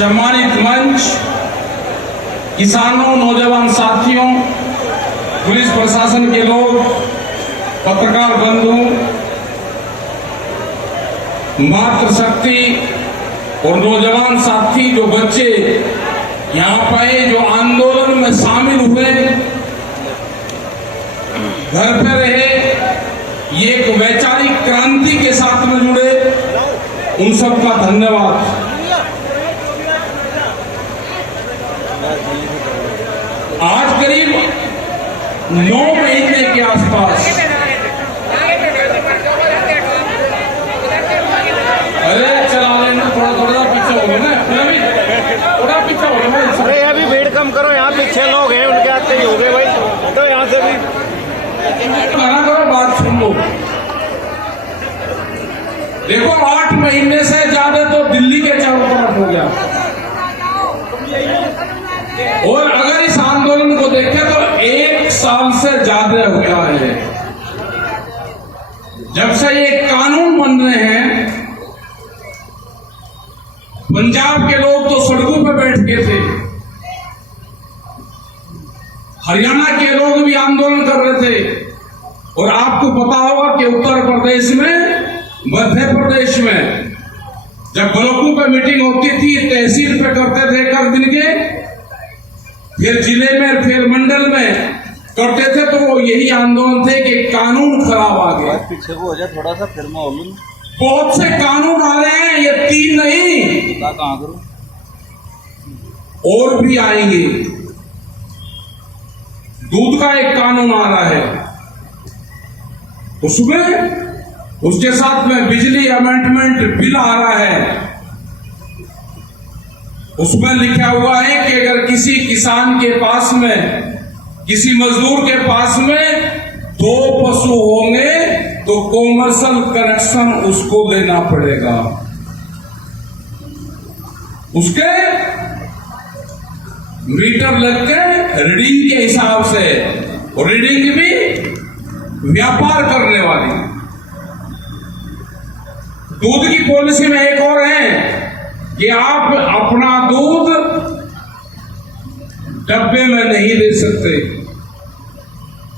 सम्मानित मंच, किसानों, नौजवान साथियों, पुलिस प्रशासन के लोग, पत्रकार बंधु, मातृशक्ति और नौजवान साथी, जो बच्चे यहाँ पे जो आंदोलन में शामिल हुए, घर पे रहे, ये एक वैचारिक क्रांति के साथ में जुड़े, उन सबका धन्यवाद। आज करीब 9 महीने के आसपास, अरे चला लेना, थोड़ा पीछे हो गया ना, थोड़ा पीछे हो गया। अरे अभी भीड़ कम करो, यहाँ पीछे लोग हैं, उनके आते ही हो गए भाई, तो यहाँ से भी कहना करो, बात सुन लो। देखो 8 महीने से ज्यादा तो दिल्ली के चारों तरफ हो गया, और अगर इस आंदोलन को देखें तो 1 साल से ज्यादा हो गया है। जब से ये कानून बन रहे हैं, पंजाब के लोग तो सड़कों पर बैठ गए थे, हरियाणा के लोग भी आंदोलन कर रहे थे, और आपको पता होगा कि उत्तर प्रदेश में, मध्य प्रदेश में जब ब्लॉकों पर मीटिंग होती थी, तहसील पे करते थे 1 दिन के, फिर जिले में, फिर मंडल में करते थे, तो वो यही आंदोलन थे कि कानून खराब आ गया। पीछे को हो जाए थोड़ा सा, फिर मैं बोलूं। बहुत से कानून आ रहे हैं, ये 3 नहीं, कहाँ करूं, और भी आएंगे। दूध का एक कानून आ रहा है, उसमें उसके साथ में बिजली अमेंडमेंट बिल आ रहा है। उसमें लिखा हुआ है कि अगर किसी किसान के पास में, किसी मजदूर के पास में 2 पशु होंगे तो कॉमर्शियल कनेक्शन उसको लेना पड़ेगा, उसके मीटर लग के रीडिंग के हिसाब से, और रीडिंग भी व्यापार करने वाली। दूध की पॉलिसी में एक और है कि आप अपना दूध डब्बे में नहीं दे सकते।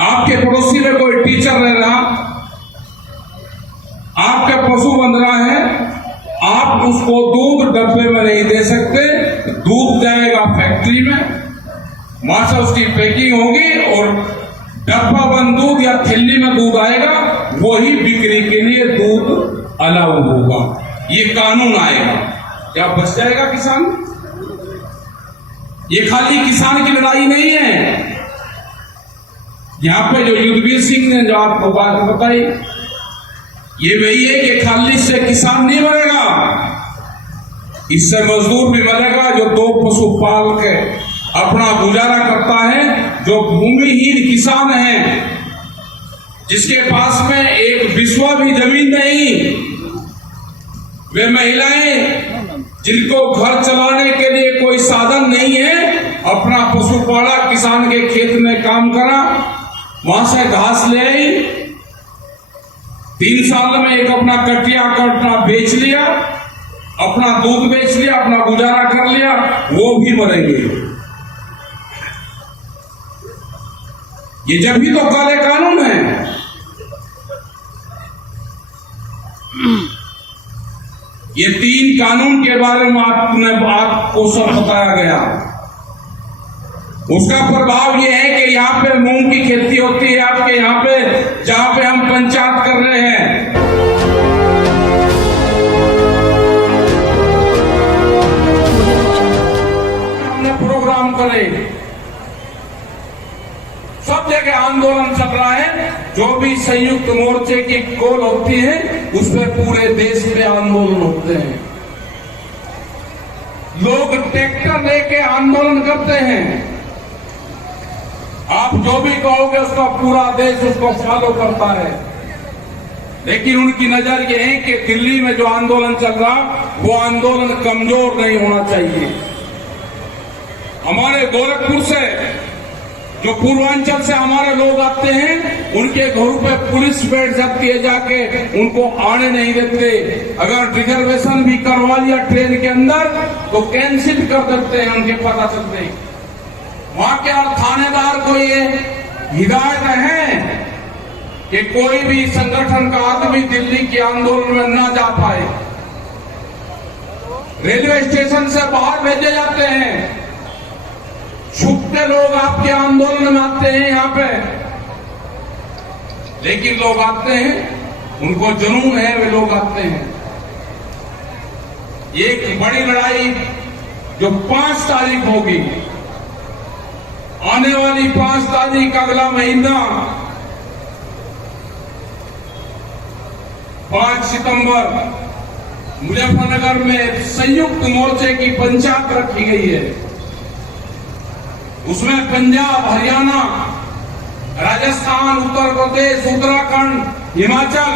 आपके पड़ोसी में कोई टीचर रह रहा, आपके पशु बंध रहा है, आप उसको दूध डब्बे में नहीं दे सकते। दूध जाएगा फैक्ट्री में, वहां से उसकी पैकिंग होगी, और डब्बा बंद दूध या थैली में दूध आएगा, वही बिक्री के लिए दूध अलाउ होगा। ये कानून आएगा, क्या बच जाएगा किसान? ये खाली किसान की लड़ाई नहीं है। यहां पे जो युद्धवीर सिंह ने जो आपको बात बताई, ये वही है कि खाली से किसान नहीं मरेगा, इससे मजदूर भी मरेगा जो 2 पशु पाल के अपना गुजारा करता है, जो भूमिहीन किसान है, जिसके पास में एक बिस्वा भी जमीन नहीं, वे महिलाएं जिनको घर चलाने के लिए कोई साधन नहीं है, अपना पशु पाला, किसान के खेत में काम करा, वहां से घास ले आई, 3 साल में एक अपना कटिया कटना बेच लिया, अपना दूध बेच लिया, अपना गुजारा कर लिया, वो भी मरेंगे। ये जब भी तो काले कानून है। ये 3 कानून के बारे में आपको सब बताया गया। उसका प्रभाव ये है कि यहाँ पे मूंग की खेती होती है, आपके यहाँ पे, जहाँ पे हम पंचायत कर रहे हैं, हमने प्रोग्राम करे, सब जगह आंदोलन चल रहा है। जो भी संयुक्त मोर्चे की कॉल होती है, उस पर पूरे देश में आंदोलन होते हैं। लोग ट्रैक्टर लेके आंदोलन करते हैं। आप जो भी कहोगे उसका पूरा देश उसको फॉलो करता है, लेकिन उनकी नजर यह है कि दिल्ली में जो आंदोलन चल रहा, वो आंदोलन कमजोर नहीं होना चाहिए। हमारे गोरखपुर से जो पूर्वांचल से हमारे लोग आते हैं उनके घरों पे पुलिस बैठ जाती है, जाके उनको आने नहीं देते। अगर रिजर्वेशन भी करवा लिया ट्रेन के अंदर तो कैंसिल कर देते हैं उनके पता चलते ही। वहां के थानेदार को ये हिदायत है कि कोई भी संगठन का आदमी दिल्ली के आंदोलन में ना जा पाए। रेलवे स्टेशन से बाहर भेजे जाते हैं। छुपके लोग आपके आंदोलन में आते हैं यहां पे, लेकिन लोग आते हैं, उनको जुनून है, वे लोग आते हैं। एक बड़ी लड़ाई जो 5 तारीख होगी, आने वाली 5 तारीख अगला महीना 5 सितंबर मुजफ्फरनगर में संयुक्त मोर्चे की पंचायत रखी गई है। उसमें पंजाब, हरियाणा, राजस्थान, उत्तर प्रदेश, उत्तराखंड, हिमाचल,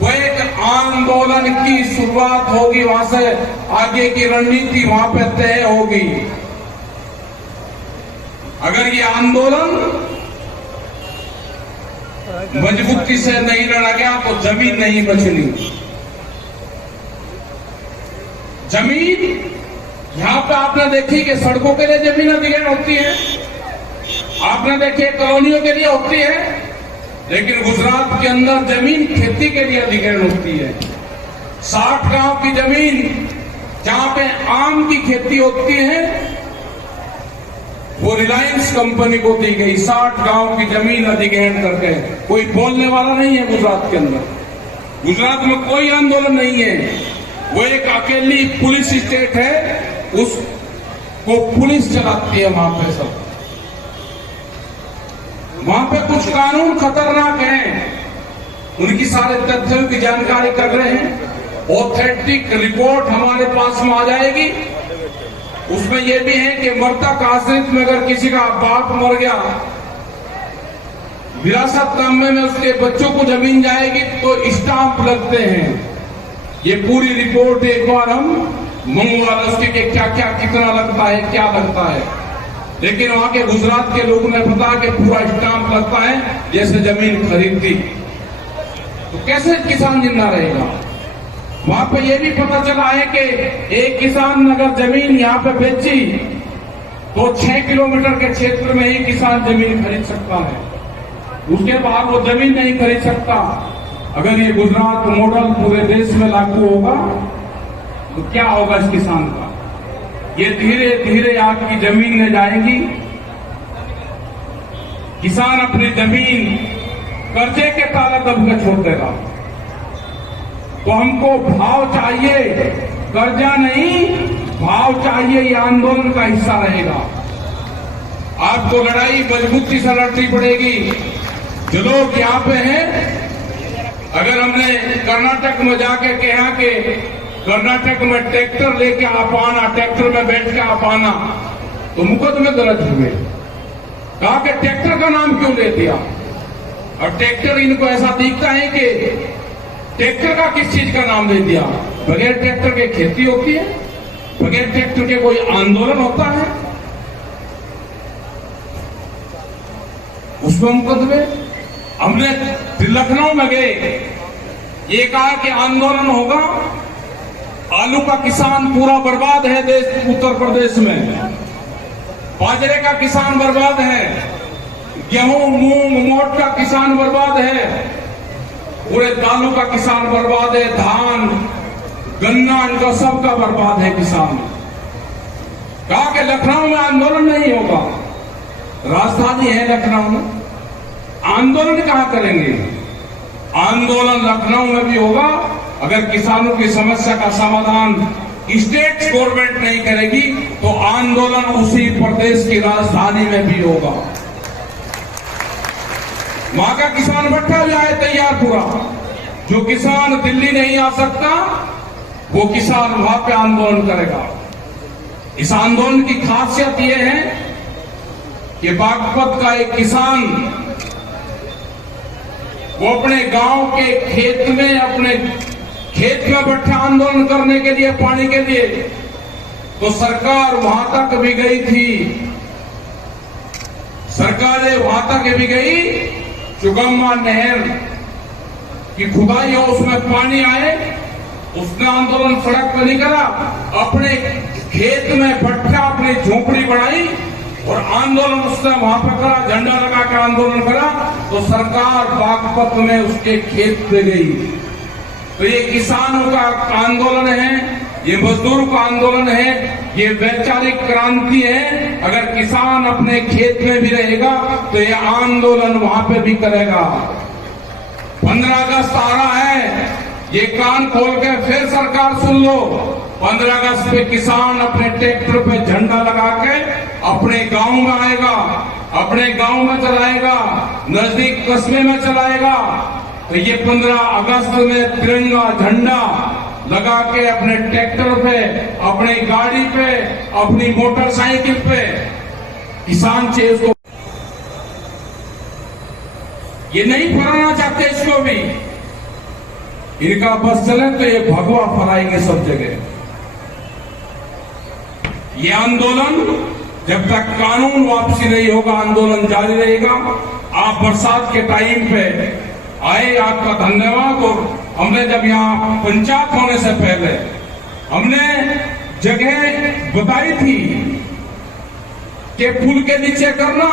वो एक आंदोलन की शुरुआत होगी। वहां से आगे की रणनीति वहां पे तय होगी। अगर ये आंदोलन मजबूती से नहीं लड़ा गया तो जमीन नहीं बचनी। जमीन यहां पे आपने देखी कि सड़कों के लिए जमीन अधिग्रहण होती है, आपने देखी कॉलोनियों के लिए होती है, लेकिन गुजरात के अंदर जमीन खेती के लिए अधिग्रहण होती है। 60 गांव की जमीन जहां पे आम की खेती होती है वो रिलायंस कंपनी को दी गई। 60 गांव की जमीन अधिग्रहण करके कोई बोलने वाला नहीं है गुजरात के अंदर। गुजरात में कोई आंदोलन नहीं है, वो एक अकेली पुलिस स्टेट है, उसको पुलिस चलाती है वहां पे। सब वहां पे कुछ कानून खतरनाक हैं, उनकी सारे तथ्यों की जानकारी कर रहे हैं। ऑथेंटिक रिपोर्ट हमारे पास में आ जाएगी। उसमें यह भी है कि मृतक आश्रित में अगर किसी का बाप मर गया, विरासत नामे में उसके बच्चों को जमीन जाएगी तो स्टाम्प लगते हैं। ये पूरी रिपोर्ट एक बार हम मंगवा उसके कि क्या क्या कितना लगता है, क्या लगता है। लेकिन वहां के गुजरात के लोगों ने पता कि पूरा स्टाम्प लगता है जैसे जमीन खरीदती। तो कैसे किसान जिंदा रहेगा? वहां पे ये भी पता चला है कि एक किसान अगर जमीन यहां पे बेची तो 6 किलोमीटर के क्षेत्र में ही किसान जमीन खरीद सकता है, उसके बाद वो जमीन नहीं खरीद सकता। अगर ये गुजरात मॉडल पूरे देश में लागू होगा तो क्या होगा इस किसान का? ये धीरे धीरे आपकी जमीन में जाएगी। किसान अपनी जमीन कर्जे के ताला दब के छोड़ देगा। तो हमको भाव चाहिए, कर्जा नहीं, भाव चाहिए। ये आंदोलन का हिस्सा रहेगा। आपको लड़ाई मजबूती से लड़नी पड़ेगी। जो लोग यहाँ पे हैं, अगर हमने कर्नाटक में जाके कहा कि कर्नाटक में ट्रैक्टर लेके आप आना, ट्रैक्टर में बैठ के आप आना, तो मुकदमे दर्ज हुए। कहा कि ट्रैक्टर का नाम क्यों ले दिया? और ट्रैक्टर इनको ऐसा दिखता है कि ट्रैक्टर का किस चीज का नाम दे दिया? बगैर ट्रैक्टर के खेती होती है? बगैर ट्रैक्टर के कोई आंदोलन होता है? उसमें मुकदमे। हमने लखनऊ में गए, ये कहा कि आंदोलन होगा, आलू का किसान पूरा बर्बाद है देश उत्तर प्रदेश में, बाजरे का किसान बर्बाद है, गेहूं, मूंग, मोट का किसान बर्बाद है, पूरे दालों का किसान बर्बाद है, धान, गन्ना, इनका सबका बर्बाद है किसान। कहा कि लखनऊ में आंदोलन नहीं होगा। राजधानी है लखनऊ में, आंदोलन कहां करेंगे? आंदोलन लखनऊ में भी होगा अगर किसानों की समस्या का समाधान स्टेट गवर्नमेंट नहीं करेगी तो आंदोलन उसी प्रदेश की राजधानी में भी होगा। वहां का किसान बैठा हुआ है तैयार पूरा। जो किसान दिल्ली नहीं आ सकता वो किसान वहां पे आंदोलन करेगा। इस आंदोलन की खासियत यह है कि बागपत का एक किसान वो अपने गांव के खेत में, अपने खेत में बैठे आंदोलन करने के लिए, पानी के लिए, तो सरकार वहां तक भी गई थी सरकारें वहां तक भी गई, चुगम्मा नहर की खुदाई हो, उसमें पानी आए, उसने आंदोलन सड़क पर नहीं करा, अपने खेत में भट्ठा, अपनी झोपड़ी बनाई और आंदोलन उसने वहां पर करा, झंडा लगा कर आंदोलन करा। तो सरकार बागपत में उसके खेत पे गई। तो ये किसानों का आंदोलन है, ये मजदूरों का आंदोलन है, ये वैचारिक क्रांति है। अगर किसान अपने खेत में भी रहेगा तो ये आंदोलन वहां पे भी करेगा। 15 अगस्त आ रहा है, ये कान खोल के फिर सरकार सुन लो। 15 अगस्त पे किसान अपने ट्रैक्टर पे झंडा लगा के अपने गांव में आएगा, अपने गांव में चलाएगा, नजदीक कस्बे में चलाएगा। तो ये 15 अगस्त में तिरंगा झंडा लगा के अपने ट्रैक्टर पे, अपनी गाड़ी पे, अपनी मोटरसाइकिल पे किसान चेज को ये नहीं फराना चाहते, इसको भी इनका बस चले तो ये भगवा फराएंगे सब जगह। ये आंदोलन जब तक कानून वापसी नहीं होगा, आंदोलन जारी रहेगा। आप बरसात के टाइम पे आए, आपका धन्यवाद। और हमने जब यहाँ पंचायत होने से पहले हमने जगह बताई थी कि पुल के नीचे करना,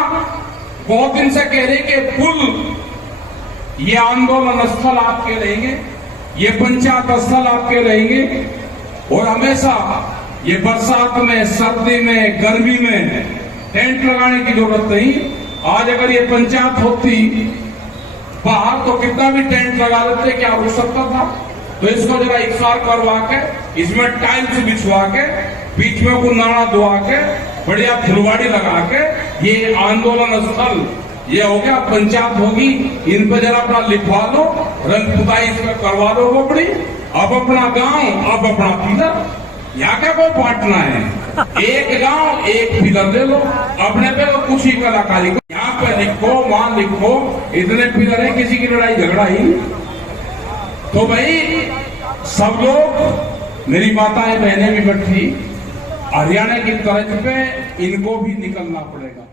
बहुत दिन से कह रहे कि पुल, ये आंदोलन स्थल आपके रहेंगे, ये पंचायत स्थल आपके रहेंगे। और हमेशा ये बरसात में, सर्दी में, गर्मी में टेंट लगाने की जरूरत नहीं। आज अगर ये पंचायत होती बाहर तो कितना भी टेंट लगा लेते, क्या हो सकता था। तो इसको जरा इकसार करवा के, इसमें टाइल्स बिछवा के, बीच में को नाड़ा धोआ के, बढ़िया फुलवाड़ी लगा के, ये आंदोलन स्थल ये हो गया, पंचायत होगी। इन पर जरा अपना लिखवा लो, रंग पुताई इसमें करवा लो अपनी। अब अपना गांव, अब अपना पिलर, यहाँ क्या को बांटना है, एक गांव एक पिलर ले लो अपने पे, तो कुछ ही कलाकारी को यहाँ पे लिखो, वहां लिखो, इतने पिलर है, किसी की लड़ाई झगड़ा ही। तो भाई सब लोग, मेरी माताएं बहनें भी बैठी, हरियाणा की तरफ पे इनको भी निकलना पड़ेगा।